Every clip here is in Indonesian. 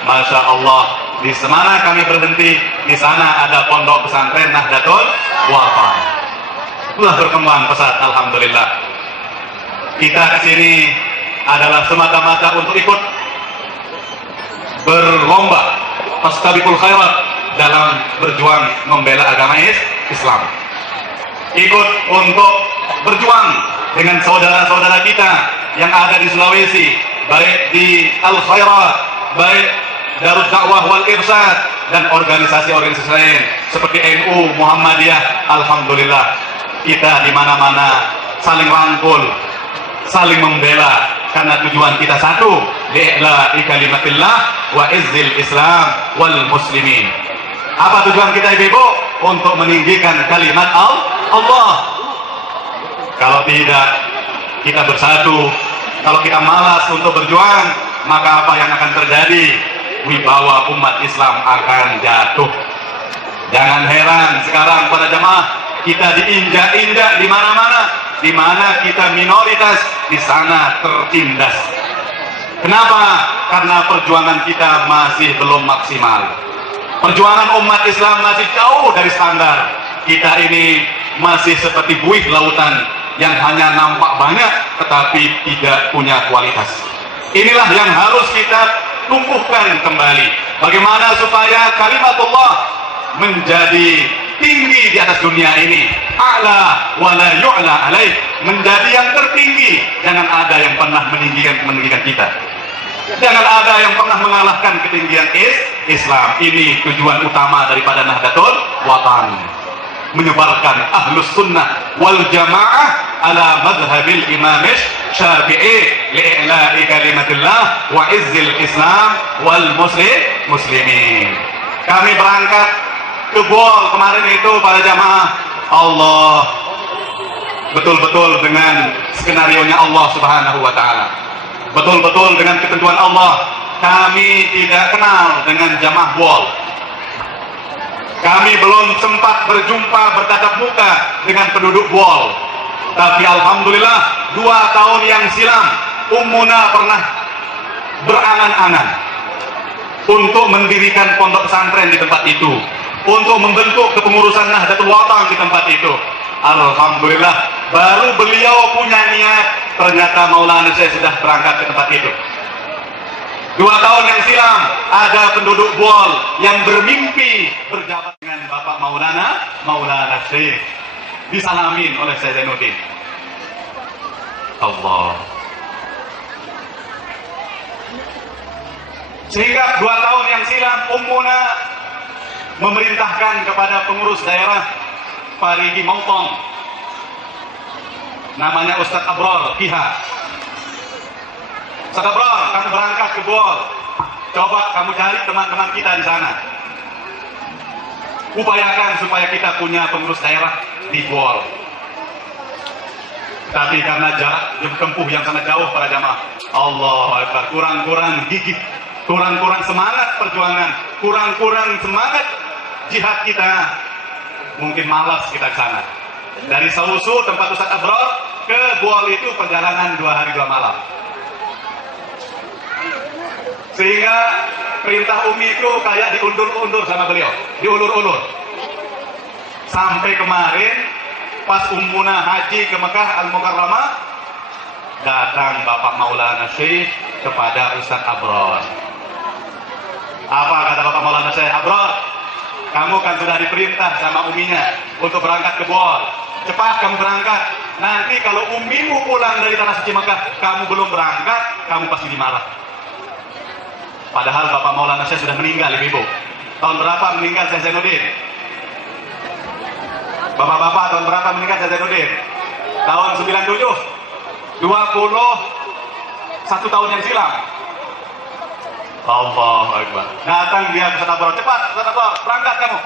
Masya Allah, di mana kami berhenti, di sana ada pondok pesantren Nahdlatul Wathon. Itulah berkembang pesat, alhamdulillah. Kita kesini adalah semata-mata untuk ikut berlomba, fastabiqul khairat, dalam berjuang membela agama Islam. Ikut untuk berjuang dengan saudara-saudara kita yang ada di Sulawesi, baik di Al-Khairat, baik Darut Dakwah wal Irsyad, dan organisasi-organisasi lain seperti NU, Muhammadiyah. Alhamdulillah, kita di mana-mana saling rangkul, saling membela, karena tujuan kita satu, li'i'la'i kalimatillah wa izzil Islam wal muslimin. Apa tujuan kita, Ibu? Untuk meninggikan kalimat Allah. Kalau tidak kita bersatu, kalau kita malas untuk berjuang, maka apa yang akan terjadi? Wibawa umat Islam akan jatuh. Jangan heran sekarang pada jamaah kita diinjak-injak di mana-mana, di mana kita minoritas, di sana tertindas. Kenapa? Karena perjuangan kita masih belum maksimal. Perjuangan umat Islam masih jauh dari standar. Kita ini masih seperti buih lautan yang hanya nampak banyak tetapi tidak punya kualitas. Inilah yang harus kita tumbuhkan kembali. Bagaimana supaya kalimatullah menjadi tinggi di atas dunia ini, a'la wa la yu'la alaih, menjadi yang tertinggi. Jangan ada yang pernah meninggikan kita. Jangan ada yang pernah mengalahkan ketinggian Islam. Ini tujuan utama daripada Nahdlatul Wathon, menyebarkan ahlus sunnah wal jamaah ala madhabil imam Syafi'i li'i'la'i kalimatillah wa izzil Islam wal muslimin. Kami berangkat ke Bol kemarin itu para jamaah Allah, betul-betul dengan skenarionya Allah Subhanahu wa Ta'ala, betul-betul dengan ketentuan Allah. Kami tidak kenal dengan jamaah Bol. Kami belum sempat berjumpa, bertatap muka dengan penduduk Bol. Tapi alhamdulillah 2 tahun yang silam Ummuna pernah berangan-angan untuk mendirikan pondok pesantren di tempat itu, untuk membentuk kepengurusan Nahdlatul Wathon di tempat itu. Alhamdulillah, baru beliau punya niat, ternyata Maulana saya sudah berangkat ke tempat itu. 2 tahun yang silam ada penduduk Bol yang bermimpi berjabat dengan Bapak Maulana Syekh, disalamin oleh Syekh Zainuddin. Allah. Sehingga 2 tahun yang silam Ummuna memerintahkan kepada pengurus daerah Parigi Mautong, namanya Ustadz Abror Kiha. Ustadz Abror, kamu berangkat ke Bol, coba kamu cari teman-teman kita di sana, upayakan supaya kita punya pengurus daerah di Bol. Tapi karena jarak tempuh yang sangat jauh para jamaah, Allah Akbar, kurang-kurang gigih, kurang-kurang semangat perjuangan, kurang-kurang semangat jihad kita, mungkin malas kita ke sana. Dari Sausu tempat Ustadz Abror ke Bol itu perjalanan 2 hari 2 malam. Sehingga perintah Umi itu kayak diundur-undur sama beliau, diulur-ulur. Sampai kemarin pas Ummuna haji ke Mekah Al-Mukarramah, datang Bapak Maulana Syekh kepada Ustadz Abror. Apa kata Bapak Maulana Syekh? Abror, kamu kan sudah diperintah sama uminya untuk berangkat ke Bol. Cepat kamu berangkat. Nanti kalau umimu pulang dari tanah suci Mekah, kamu belum berangkat, kamu pasti dimarah. Padahal Bapak Maulana Syekh sudah meninggal, Ibu. Tahun berapa meninggal Syekh Zainuddin? Bapak-bapak, tahun berapa meninggal Syekh Zainuddin? Tahun 97. 21 tahun yang silam. Allahu Akbar. Datang dia ke Ustadz Abror, cepat Ustadz Abror, berangkat kamu.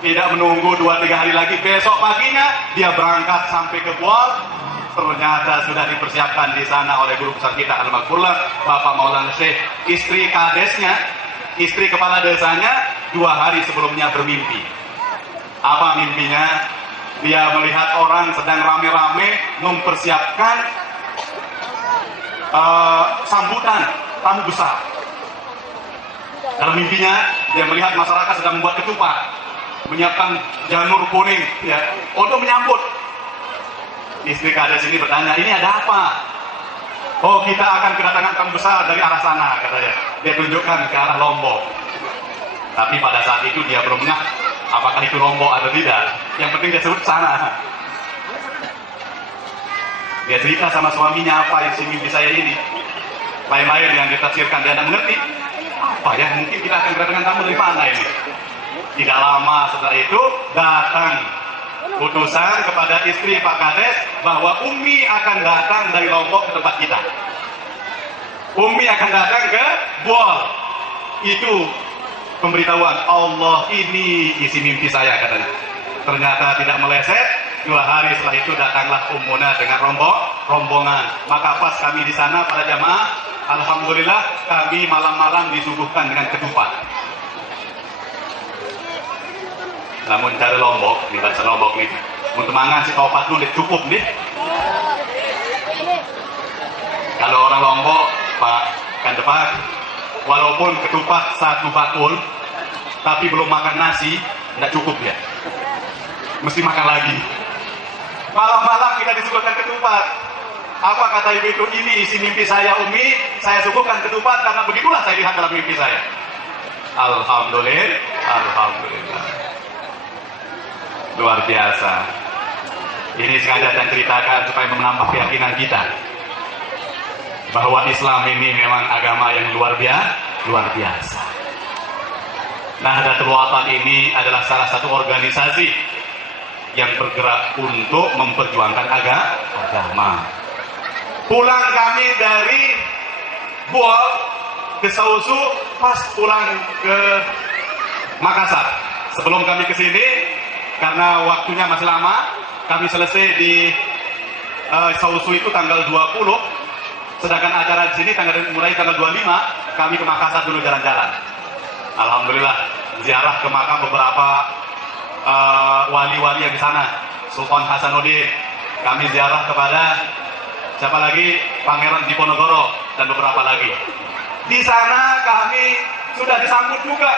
Tidak menunggu 2-3 hari lagi, besok paginya dia berangkat sampai ke Bol. Ternyata sudah dipersiapkan di sana oleh guru besar kita Al-Maghfurlah, Bapak Maulana Syekh. Istri kadesnya, istri kepala desanya 2 hari sebelumnya bermimpi. Apa mimpinya? Dia melihat orang sedang rame-rame mempersiapkan sambutan tamu besar. Pada mimpinya, dia melihat masyarakat sedang membuat ketupat, menyiapkan janur kuning, ya, untuk menyambut. Istri kades ini bertanya, ini ada apa? Oh, kita akan kedatangan tamu besar dari arah sana, katanya. Dia tunjukkan ke arah Lombok. Tapi pada saat itu dia belum ngeh apakah itu Lombok atau tidak. Yang penting dia sebut sana. Dia cerita sama suaminya apa isi mimpi saya ini. Lain-lain yang ditafsirkan, dia tidak mengerti. Apa ya, mungkin kita akan kedatangan tamu dari mana ini. Tidak lama setelah itu datang utusan kepada istri Pak Kades bahwa Umi akan datang dari Lombok ke tempat kita. Umi akan datang ke Buol. Itu pemberitahuan Allah, ini isi mimpi saya, katanya. Ternyata tidak meleset. 2 hari setelah itu datanglah Ummuna dengan rombongan. Maka pas kami di sana para jamaah, alhamdulillah kami malam-malam disuguhkan dengan ketupat. Namun cara Lombok, di bahasa Lombok nih, untuk mangan si topat dulu cukup nih. Kalau orang Lombok, Pak Kandepak, walaupun ketupat 1 bakul, tapi belum makan nasi, tidak cukup ya. Mesti makan lagi. Malam-malam kita disuguhkan ketupat. Apa kata ibu itu? Ini isi mimpi saya, Umi. Saya suguhkan ketupat karena begitulah saya lihat dalam mimpi saya. Alhamdulillah, alhamdulillah. Luar biasa. Ini sengaja saya ceritakan supaya menambah keyakinan kita bahwa Islam ini memang agama yang luar biasa. Nahdlatul Wathon ini adalah salah satu organisasi yang bergerak untuk memperjuangkan agama. Pulang kami dari Buol ke Sausu, pas pulang ke Makassar. Sebelum kami ke sini, karena waktunya masih lama, kami selesai di Sausu itu tanggal 20, sedangkan acara di sini mulai tanggal 25, kami ke Makassar dulu jalan-jalan. Alhamdulillah, ziarah ke makam beberapa wali-wali yang di sana. Sultan Hasanuddin, kami ziarah kepada siapa lagi, Pangeran Diponegoro dan beberapa lagi. Di sana kami sudah disambut juga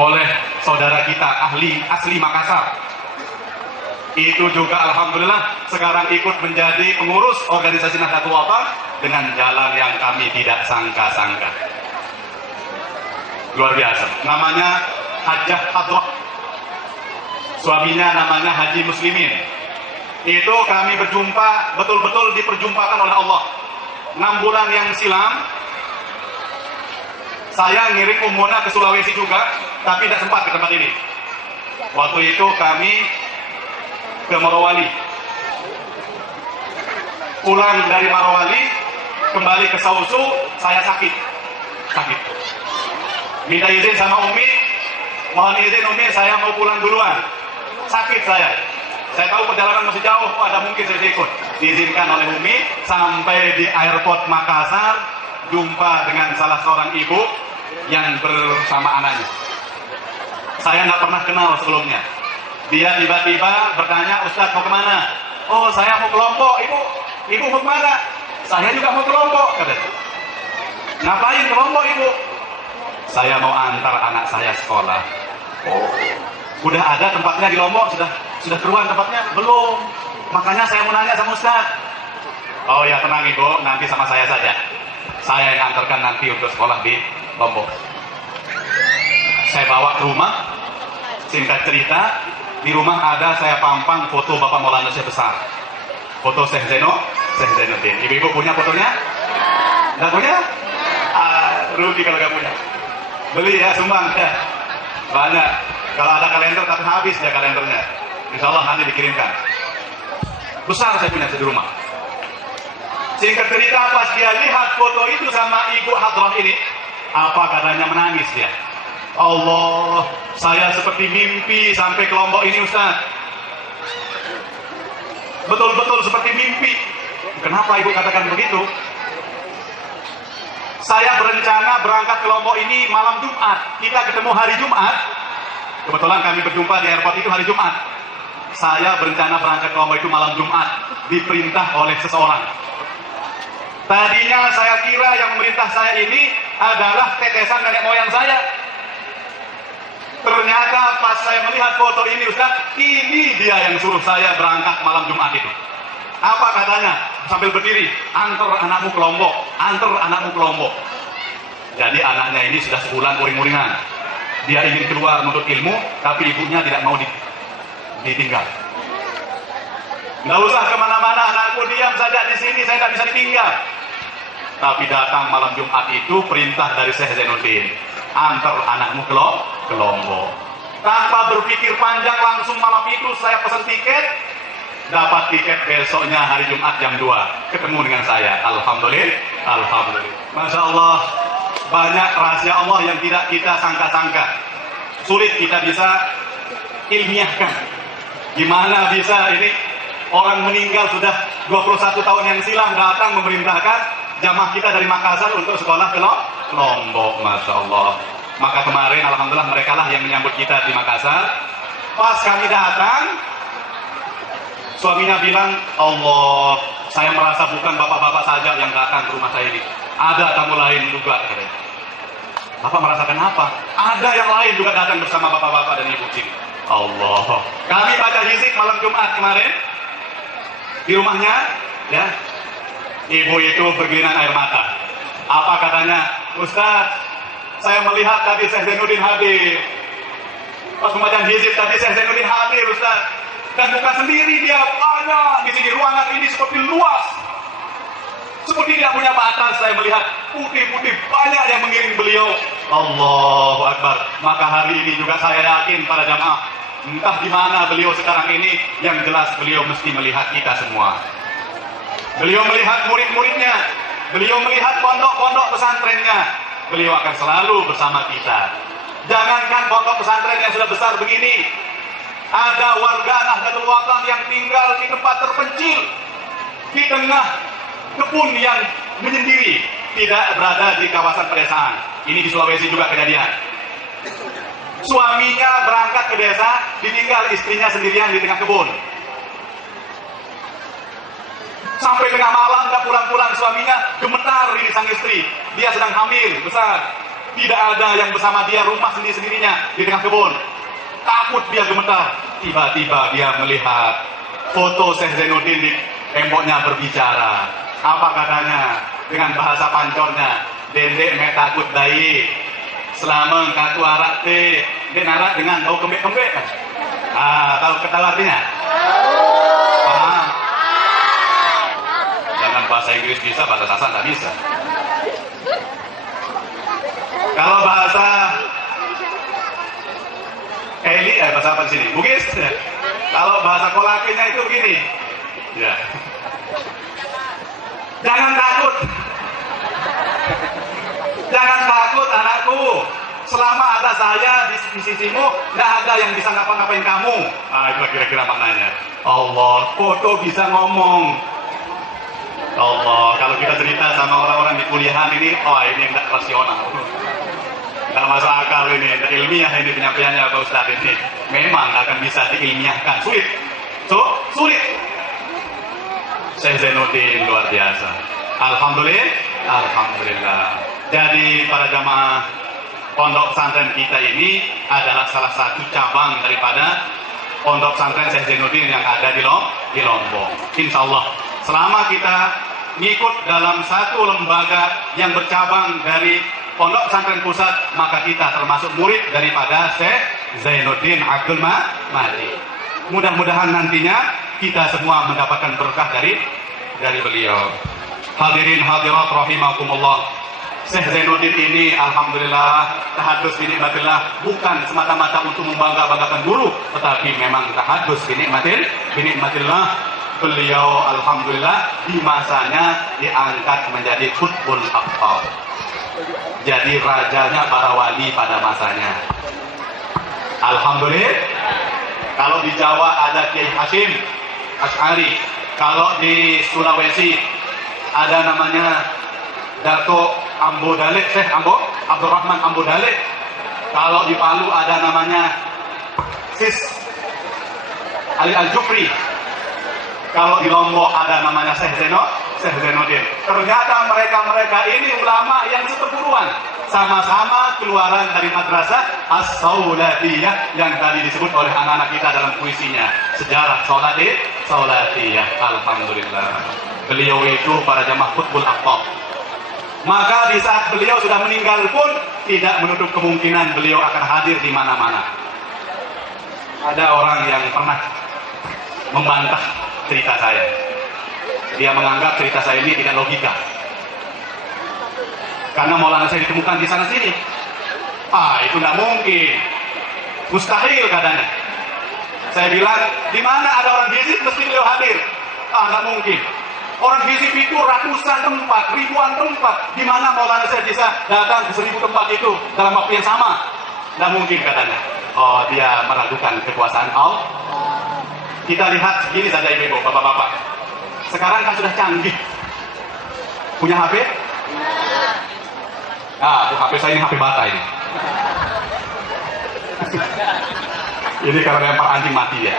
oleh saudara kita asli Makassar. Itu juga alhamdulillah sekarang ikut menjadi pengurus organisasi Nahdlatul Wathon dengan jalan yang kami tidak sangka-sangka. Luar biasa. Namanya Hajjah Hadrah, suaminya namanya Haji Muslimin. Itu kami berjumpa, betul-betul diperjumpakan oleh Allah. 6 bulan yang silam saya ngirim Ummuna ke Sulawesi juga, tapi tidak sempat ke tempat ini. Waktu itu kami ke Morowali. Pulang dari Morowali kembali ke Sausu, saya sakit. Minta izin sama Umi, mohon izin Umi, saya mau pulang duluan. Sakit saya tahu perjalanan masih jauh, ada mungkin saya ikut. Diizinkan oleh Umi, sampai di airport Makassar, jumpa dengan salah seorang ibu yang bersama anaknya. Saya nggak pernah kenal sebelumnya. Dia tiba-tiba bertanya, Ustadz mau kemana? Oh, saya mau ke Lombok. Ibu mau kemana? Saya juga mau ke Lombok, katanya. Ngapain ke Lombok, Ibu? Saya mau antar anak saya sekolah. Oh, udah ada tempatnya di Lombok? Sudah keluar tempatnya? Belum. Makanya saya mau nanya sama Ustadz. Oh ya, tenang Ibu, nanti sama saya saja. Saya yang antarkan nanti untuk sekolah di Lombok. Saya bawa ke rumah. Singkat cerita, di rumah ada saya pampang foto Bapak Maulana Syekh besar. Foto Syekh Zainuddin. Ibu-ibu punya fotonya? Nggak punya? Rugi kalau nggak punya. Beli ya, sumbang ya. Banyak. Kalau ada kalender tapi habis ya kalendernya. Insya Allah nanti dikirimkan. Besar saya punya di rumah. Singkat cerita, pas dia lihat foto itu sama Ibu Hadrah ini, apa katanya, menangis dia. Allah, saya seperti mimpi sampai ke Lombok ini, Ustaz. Betul-betul seperti mimpi. Kenapa Ibu katakan begitu? Saya berencana berangkat ke Lombok ini malam Jumat. Kita ketemu hari Jumat. Kebetulan kami berjumpa di airport itu hari Jumat. Saya berencana berangkat ke Lombok itu malam Jumat. Diperintah oleh seseorang. Tadinya saya kira yang memerintah saya ini adalah tetesan nenek moyang saya. Ternyata pas saya melihat foto ini Ustaz, ini dia yang suruh saya berangkat malam Jumat itu. Apa katanya? Sambil berdiri, antar anakmu ke Lombok, antar anakmu ke Lombok. Jadi anaknya ini sudah sebulan uring-uringan. Dia ingin keluar menuntut ilmu, tapi ibunya tidak mau ditinggal. Nggak usah kemana-mana, anakku diam saja di sini, saya tidak bisa ditinggal. Tapi datang malam Jumat itu perintah dari Syekh Zainuddin, antar anakmu ke Lombok. Tanpa berpikir panjang langsung malam itu saya pesan tiket, dapat tiket besoknya hari Jumat jam 2 ketemu dengan saya. Alhamdulillah, alhamdulillah. Masya Allah, banyak rahasia Allah yang tidak kita sangka-sangka. Sulit kita bisa ilmiahkan. Gimana bisa ini orang meninggal sudah 21 tahun yang silam datang memerintahkan jamaah kita dari Makassar untuk sekolah ke Lombok. Masya Allah. Maka kemarin alhamdulillah mereka lah yang menyambut kita di Makassar. Pas kami datang, suaminya bilang, Allah, saya merasa bukan bapak-bapak saja yang datang ke rumah saya ini. Ada tamu lain juga. Bapak merasakan apa? Ada yang lain juga datang bersama bapak-bapak dan ibu sini. Allah. Kami baca hizib malam Jumat kemarin di rumahnya, ya. Ibu itu bergelinan air mata. Apa katanya? Ustaz, saya melihat tadi Syekh Zainuddin hadir. Pas pembacaan hizib tadi Syekh Zainuddin hadir, Ustaz. Dan bukan sendiri, dia banyak di sini. Ruangan ini seperti luas, seperti tidak punya batas. Saya melihat putih-putih banyak yang mengiring beliau. Allahu Akbar. Maka hari ini juga saya yakin para jamaah, entah di mana beliau sekarang ini, yang jelas beliau mesti melihat kita semua. Beliau melihat murid-muridnya, beliau melihat pondok-pondok pesantrennya. Beliau akan selalu bersama kita. Jangankan pondok pesantren yang sudah besar begini, ada warga Nahdlatul Watan yang tinggal di tempat terpencil, di tengah kebun yang menyendiri, tidak berada di kawasan pedesaan. Ini di Sulawesi juga kejadian. Suaminya berangkat ke desa, ditinggal istrinya sendirian di tengah kebun. Sampai tengah malam tak pulang-pulang, suaminya gemetar ini sang istri. Dia sedang hamil besar. Tidak ada yang bersama dia, rumah sendiri-sendirinya di tengah kebun. Takut dia gemetar. Tiba-tiba dia melihat foto Syekh Zainuddin di temboknya berbicara. Apa katanya? Dengan bahasa pancornya. Dendek me takut dayi. Selama katu arak te. Denarak dengan bau kembek-kembek. Tahu ketawa artinya? Paham? Jangan bahasa Inggris bisa, bahasa Sasak nggak bisa. Kalau bahasa Eli, bahasa apa di sini? Bugis. Kalau bahasa Kolakinya itu begini. Ya. Jangan takut. Jangan takut anakku. Selama ada saya di sisimu, nggak ada yang bisa ngapa-ngapain kamu. Itu kira-kira maknanya. Allah, foto bisa ngomong. Allah, kalau kita cerita sama orang-orang di kuliahan ini, ini nggak rasional. Nggak masuk akal ini, nggak ilmiah ini penyampaiannya Pak Ustadz ini. Memang akan bisa diilmiahkan, sulit. Sulit. Syekh Zainuddin luar biasa. Alhamdulillah, alhamdulillah. Jadi para jamaah pondok pesantren kita ini adalah salah satu cabang daripada pondok pesantren Syekh Zainuddin yang ada di Lombok. Insya Allah, selama kita ngikut dalam satu lembaga yang bercabang dari pondok pesantren pusat, maka kita termasuk murid daripada Syekh Zainuddin Abdul Mahdi. Mudah-mudahan nantinya kita semua mendapatkan berkah dari beliau. Hadirin hadirat rahimakumullah. Syekh Zainuddin ini alhamdulillah tahadus binikmatillah, bukan semata-mata untuk membangga-banggakan guru, tetapi memang tahadus binikmatillah. Beliau alhamdulillah di masanya diangkat menjadi qutbul aqtab. Jadi rajanya para wali pada masanya. Alhamdulillah. Kalau di Jawa ada Kiai Hasyim Asy'ari, kalau di Sulawesi ada namanya Dato Ambo Dalek, Syekh Abdurrahman Ambo Dalek. Kalau di Palu ada namanya Sis Ali Al-Jufri. Kalau di Lombok ada namanya Syekh Syekh Zainuddin. Ternyata mereka ini ulama yang seperguruan, sama-sama keluaran dari madrasah As-Saulatiyah yang tadi disebut oleh anak-anak kita dalam puisinya, sejarah Saulatiyah. Alhamdulillah. Beliau itu para jamaah khutbul aqtab. Maka di saat beliau sudah meninggal pun tidak menutup kemungkinan beliau akan hadir di mana-mana. Ada orang yang pernah membantah cerita saya. Dia menganggap cerita saya ini tidak logika. Karena Maulana saya ditemukan di sana sini. Itu tidak mungkin. Mustahil katanya. Saya bilang, di mana ada orang Hizib mesti beliau hadir. Tidak mungkin. Orang Hizib itu ratusan tempat, ribuan tempat. Di mana Maulana saya bisa datang ke 1000 tempat itu dalam waktu yang sama? Tidak mungkin katanya. Dia meragukan kekuasaan Allah. Kita lihat begini saja ibu, bapak-bapak. Sekarang kan sudah canggih. Punya HP? HP saya ini HP bata ini. Ini kalau lempar anjing mati ya.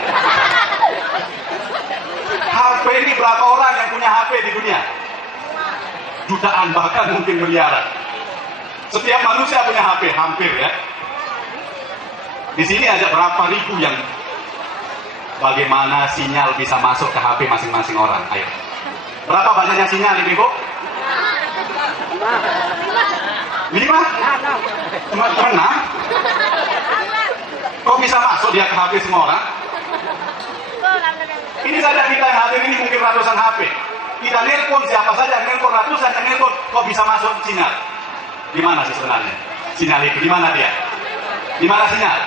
HP ini berapa orang yang punya HP di dunia? Jutaan, bahkan mungkin miliaran. Setiap manusia punya HP, hampir ya. Di sini ada berapa ribu yang bagaimana sinyal bisa masuk ke HP masing-masing orang? Ayo. Berapa banyaknya sinyal ibu? 5? Cuma 6? Kok bisa masuk dia ke HP semua orang? Ini saja kita yang hadir ini mungkin ratusan HP. Kita nelpon siapa saja, nelpon ratusan, yang nelpon, kok bisa masuk sinyal? Di mana sih sebenarnya? Sinyal itu, di mana dia? Di mana sinyal?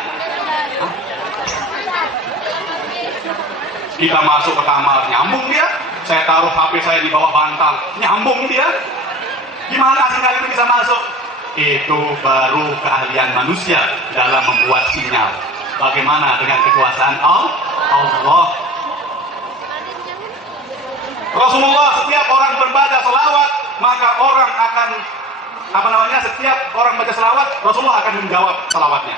Kita masuk ke kamar, nyambung dia. Saya taruh HP saya di bawah bantal, nyambung dia. Gimana sinyal itu bisa masuk? Itu baru keahlian manusia dalam membuat sinyal. Bagaimana dengan kekuasaan Allah? Rasulullah setiap orang berbaca selawat, maka orang akan setiap orang baca selawat, Rasulullah akan menjawab selawatnya.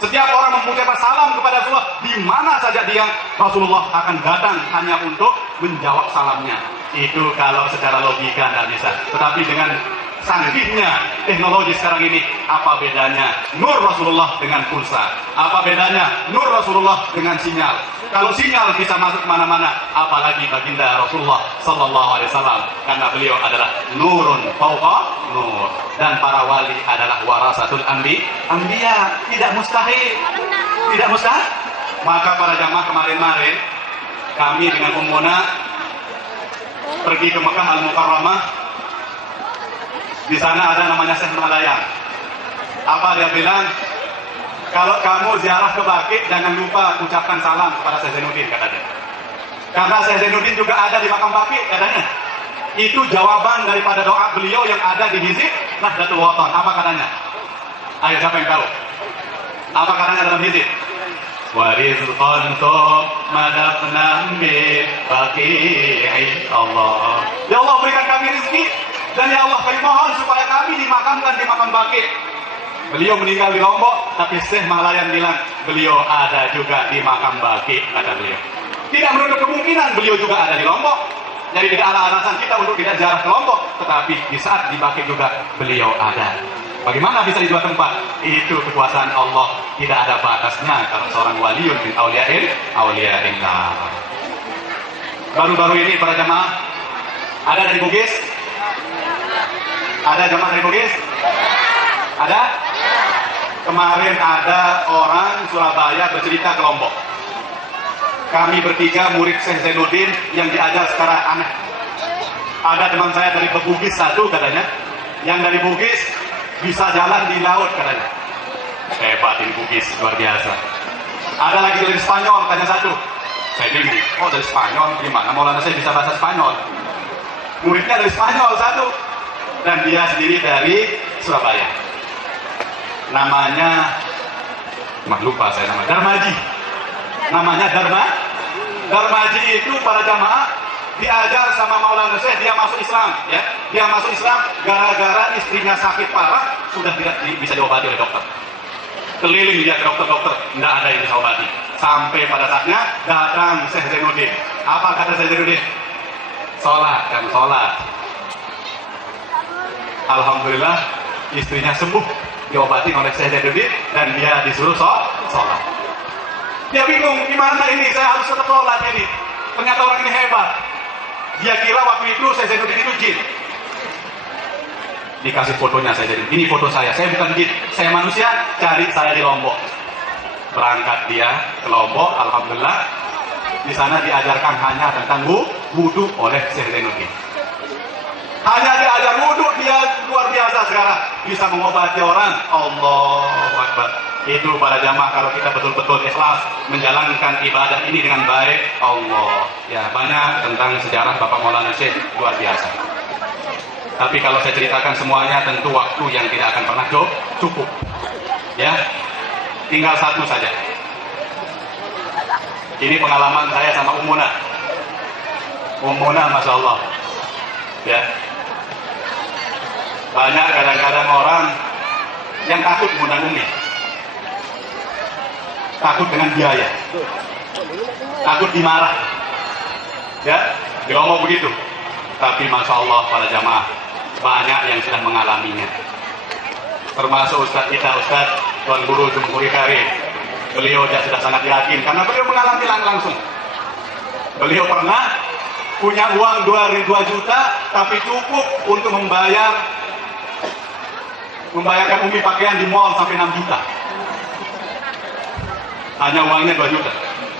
Setiap orang mengucapkan salam kepada Rasulullah, di mana saja dia, Rasulullah akan datang hanya untuk menjawab salamnya. Itu kalau secara logika tidak bisa. Tetapi dengan canggihnya teknologi sekarang ini, apa bedanya nur Rasulullah dengan pulsa? Apa bedanya nur Rasulullah dengan sinyal? Kalau sinyal bisa masuk kemana-mana, apalagi baginda Rasulullah Sallallahu Alaihi Wasallam, karena beliau adalah nurun fauqa nur, dan para wali adalah warasatul anbiya. Tidak mustahil. Maka para jamaah kemarin kami dengan Ummuna pergi ke Mekah Al-Mukarramah. Di sana ada namanya Syekh Malayang. Apa dia bilang? Kalau kamu ziarah ke Baqi, jangan lupa ucapkan salam kepada Syekh Zainuddin, katanya. Karena Syekh Zainuddin juga ada di makam Baqi, katanya. Itu jawaban daripada doa beliau yang ada di Hizib Nahdlatul Wathon. Apa katanya? Ayo, siapa yang tahu? Apa katanya dalam Hizib? Warizqan madafna bi Baqi'i Allah. Ya Allah, berikan kami rezeki. Dan ya Allah, kami mohon supaya kami dimakamkan di makam Baqi. Beliau meninggal di Lombok, tapi Syekh Malayang bilang beliau ada juga di makam Baqi, kata beliau. Tidak menutup kemungkinan beliau juga ada di Lombok. Jadi tidak ada alasan kita untuk tidak ziarah ke Lombok, tetapi di saat di Baqi juga beliau ada. Bagaimana bisa di dua tempat? Itu kekuasaan Allah, tidak ada batasnya kalau seorang waliun min auliya'illah. Baru-baru ini para jamaah ada dari Bugis? Ada jamaah dari Bugis? Ada? Kemarin ada orang Surabaya bercerita ke Lombok. Kami bertiga murid Syekh Zainuddin yang diajar secara aneh. Ada teman saya dari Bugis satu katanya, yang dari Bugis bisa jalan di laut katanya. Hebat ini Bugis, luar biasa. Ada lagi dari Spanyol, tanya satu. Saya bingung, dari Spanyol gimana? Maulana saya bisa bahasa Spanyol. Muridnya dari Spanyol satu. Dan dia sendiri dari Surabaya. Namanya, lupa saya namanya, Darmaji. Namanya Darmaji itu para jamaah diajar sama Maulana Syekh, dia masuk Islam, ya. Dia masuk Islam gara-gara istrinya sakit parah, sudah tidak bisa diobati oleh dokter. Keliling dia ke dokter-dokter, tidak ada yang bisa obati. Sampai pada saatnya datang Syekh Zainuddin. Apa kata Syekh Zainuddin? sholat. Alhamdulillah istrinya sembuh, diobati oleh Syekh Zainuddin, dan dia disuruh sholat. Dia bingung, gimana ini, saya harus tetap sholat ini. Ternyata orang ini hebat. Dia kira waktu itu Syekh Zainuddin itu jin. Dikasih fotonya Syekh Zainuddin, ini foto saya bukan jin, saya manusia, cari saya di Lombok. Berangkat dia ke Lombok, alhamdulillah. Di sana diajarkan hanya tentang wudhu oleh Syekh Zainuddin. Hanya diajar wudhu, dia luar biasa sekarang. Bisa mengobati orang. Allahu Akbar. Itu para jamaah, kalau kita betul-betul ikhlas menjalankan ibadah ini dengan baik, Allah. Ya, banyak tentang sejarah Bapak Maulana Syekh, luar biasa. Tapi kalau saya ceritakan semuanya, tentu waktu yang tidak akan pernah cukup. Ya, tinggal satu saja. Ini pengalaman saya sama Ummuna, Masya Allah. Ya, banyak kadang-kadang orang yang takut mengundang Umi, takut dengan biaya, takut dimarah, ya, ngomong begitu. Tapi Masya Allah para jamaah, banyak yang sudah mengalaminya. Termasuk Ustadz kita, Ustadz Tuan Guru Jumhuri Karim. Beliau sudah sangat yakin karena beliau mengalami langsung. Beliau pernah punya uang 2 juta, tapi cukup untuk membayarkan Umi pakaian di mall sampai 6 juta. Hanya uangnya 2 juta.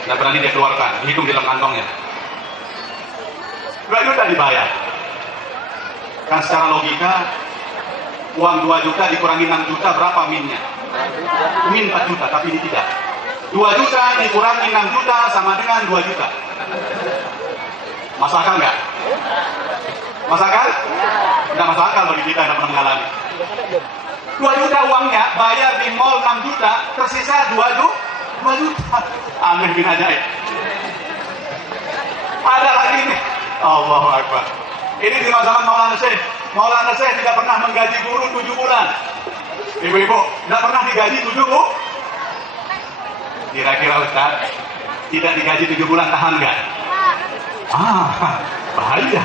Tidak berani dia keluarkan, dihitung di dalam kantongnya. 2 juta dibayar. Kan secara logika, uang 2 juta dikurangi 6 juta, berapa minnya? Min 4 juta, tapi ini tidak. 2 juta dikurangi 6 juta sama dengan 2 juta. Masuk akal nggak? Masuk akal? Nggak masuk akal bagi kita yang pernah mengalami. 2 juta uangnya, bayar di mall 6 juta, tersisa 2 juta. Aneh bin ajaib. Ada lagi nih. Allahu Akbar. Ini di zaman Maulana Syekh. Maulana Syekh tidak pernah menggaji guru 7 bulan. Ibu-ibu, tidak pernah digaji 7 bulan. Kira-kira Ustaz, tidak digaji 7 bulan tahan nggak? Bahaya.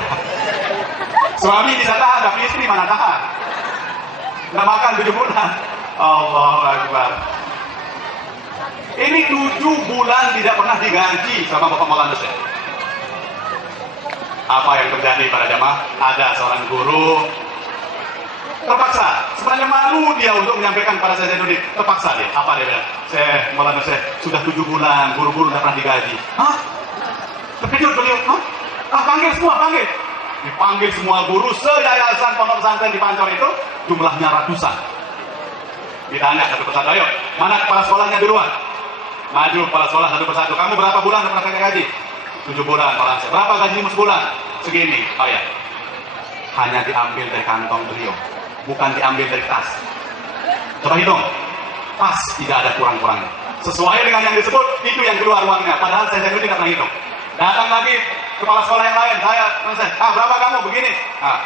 Suami bisa tahan, tapi istri mana tahan? Nggak makan 7 bulan. Allahu Akbar. Ini 7 bulan tidak pernah digaji sama Bapak Maulana Syekh. Apa yang terjadi pada jamaah? Ada seorang guru terpaksa, sebenarnya malu dia untuk menyampaikan pada Syekh Zainuddin. Terpaksa dia, apa dia bilang? Syekh Maulana Syekh, sudah 7 bulan guru-guru tidak pernah digaji. Terkejut beliau. Panggil semua, panggil. Dipanggil semua guru se-yayasan pondok pesantren di Pancor itu, jumlahnya ratusan. Ditanya satu persatu, ayo, mana kepala sekolahnya duluan? Maju kepala sekolah satu persatu. Kamu berapa bulan pernah saya gaji? 7 bulan, Maulana Syekh. Berapa gajimu sebulan? Segini. Oh ya, hanya diambil dari kantong beliau, bukan diambil dari tas. Coba hitung, pas, tidak ada kurang-kurangnya. Sesuai dengan yang disebut, itu yang keluar uangnya. Padahal saya tidak pernah hitung. Datang lagi kepala sekolah yang lain, saya, berapa kamu? Begini.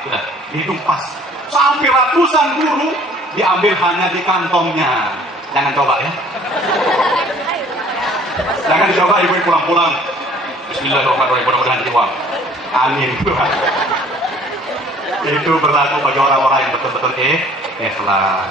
Sudah, dihitung pas. Sampai ratusan guru diambil hanya di kantongnya. Jangan coba ya. Jangan dicoba ibu pulang-pulang. Bismillahirrahmanirrahim, mudah-mudahan diuang. Amin. Itu berlaku bagi orang-orang yang betul-betul ikhlas.